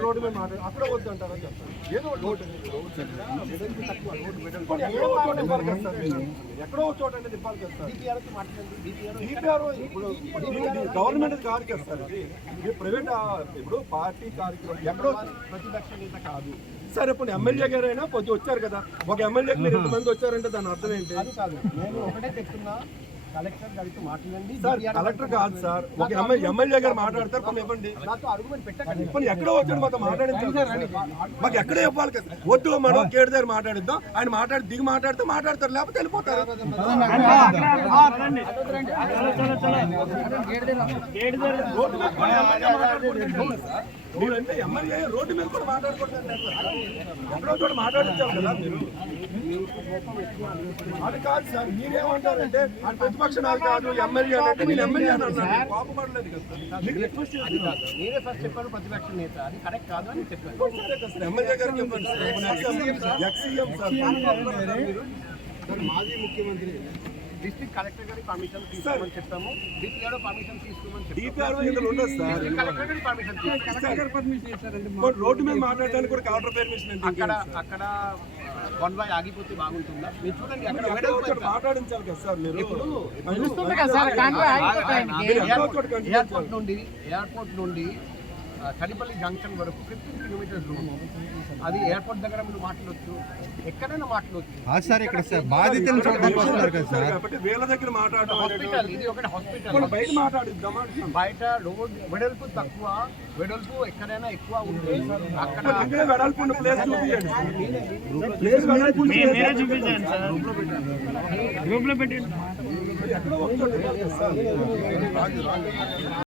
Road మీద మాట్లాడు అక్కడ వద్దు అంటారా చెప్తాను ఏదో ఒక రోడ్డు ఇప్పుడు ఎక్కడో ఒక చోట ఇప్పుడు గవర్నమెంట్ ఇది ఇది. ప్రైవేట్ ఇప్పుడు పార్టీ కార్యక్రమం ఎక్కడో ప్రతిపక్ష నేత కాదు. సరే ఇప్పుడు ఎమ్మెల్యే గారు అయినా కొంచెం వచ్చారు కదా. ఒక ఎమ్మెల్యేకి మీరు ఎంతమంది వచ్చారంటే దాని అర్థం ఏంటి? అది కాదు. నేను ఒకటే చెప్తున్నా. కలెక్టర్ గారితో మాట్లాడండి సార్ కలెక్టర్ కాదు సార్ ఒక ఎమ్మెల్యే ఎమ్మెల్యే గారు మాట్లాడతారు కొన్ని ఇవ్వండి ఇప్పుడు ఎక్కడో వచ్చాడు మాతో సార్. మాకు ఎక్కడే ఇవ్వాలి కదా వద్దు మనం కేడు దగ్గర మాట్లాడిద్దాం ఆయన మాట్లాడి దిగి మాట్లాడితే మాట్లాడతారు లేకపోతే వెళ్ళిపోతారు. మీరంటే ఎమ్మెల్యే రోడ్డు మీద కూడా మాట్లాడుకుంటున్నారు సార్. ఎక్కడో చోట మాట్లాడించాలి కదా మీరు అది కాదు సార్ మీరేమంటారంటే ఆయన ప్రతిపక్ష నాయకుడు కాదు ఎమ్మెల్యే అంటే నేను ఎమ్మెల్యే అని అన్నాను కోపపడలేదు కదా సార్. మీకు రిక్వెస్ట్ అది కాదు. నేనే ఫస్ట్ చెప్పాను ప్రతిపక్ష నేత. అది కరెక్ట్ కాదు అని చెప్పాను. చేస్తున్నాను ఎమ్మెల్యే గారికి ఇవ్వండి సార్. ఎక్స్సీఎం సార్ మాజీ ముఖ్యమంత్రి డిస్ట్రిక్ట్ కలెక్టర్ గారి పర్మిషన్ తీసుకోమని చెప్పాము. డిపిఆర్ పర్మిషన్ తీసుకోమని చెప్పాము. గారి రోడ్డు మీద మాట్లాడడానికి కూడా కలెక్టర్ పర్మిషన్? అక్కడ అక్కడ వన్ బై ఆగిపోతే బాగుంటుందా? మీరు చూడండి అక్కడ? మాట్లాడించాలి కదా సార్ మీరు. ఇప్పుడు ఎయిర్పోర్ట్ నుండి ఎయిర్పోర్ట్ నుండి ఆ, కడిపల్లి జంక్షన్ వరకు ఫిఫ్టీన్ కిలోమీటర్స్ రూమ్ అది ఎయిర్పోర్ట్ దగ్గర మీరు మాట్లాడొచ్చు. ఎక్కడైనా మాట్లాడొచ్చు. సార్ ఇక్కడ సార్ కాబట్టి వీళ్ళ దగ్గర మాట్లాడటం హాస్పిటల్ ఇది ఒకటి హాస్పిటల్ బయట మాట్లాడిద్దాం అంటున్నాం. బయట రోడ్ వెడల్పు తక్కువ వెడల్పు ఎక్కడైనా ఎక్కువ ఉంటే అక్కడ వెడల్పు ప్లేస్ చూపించండి. ప్లేస్ వెడల్పు చూపించండి సార్.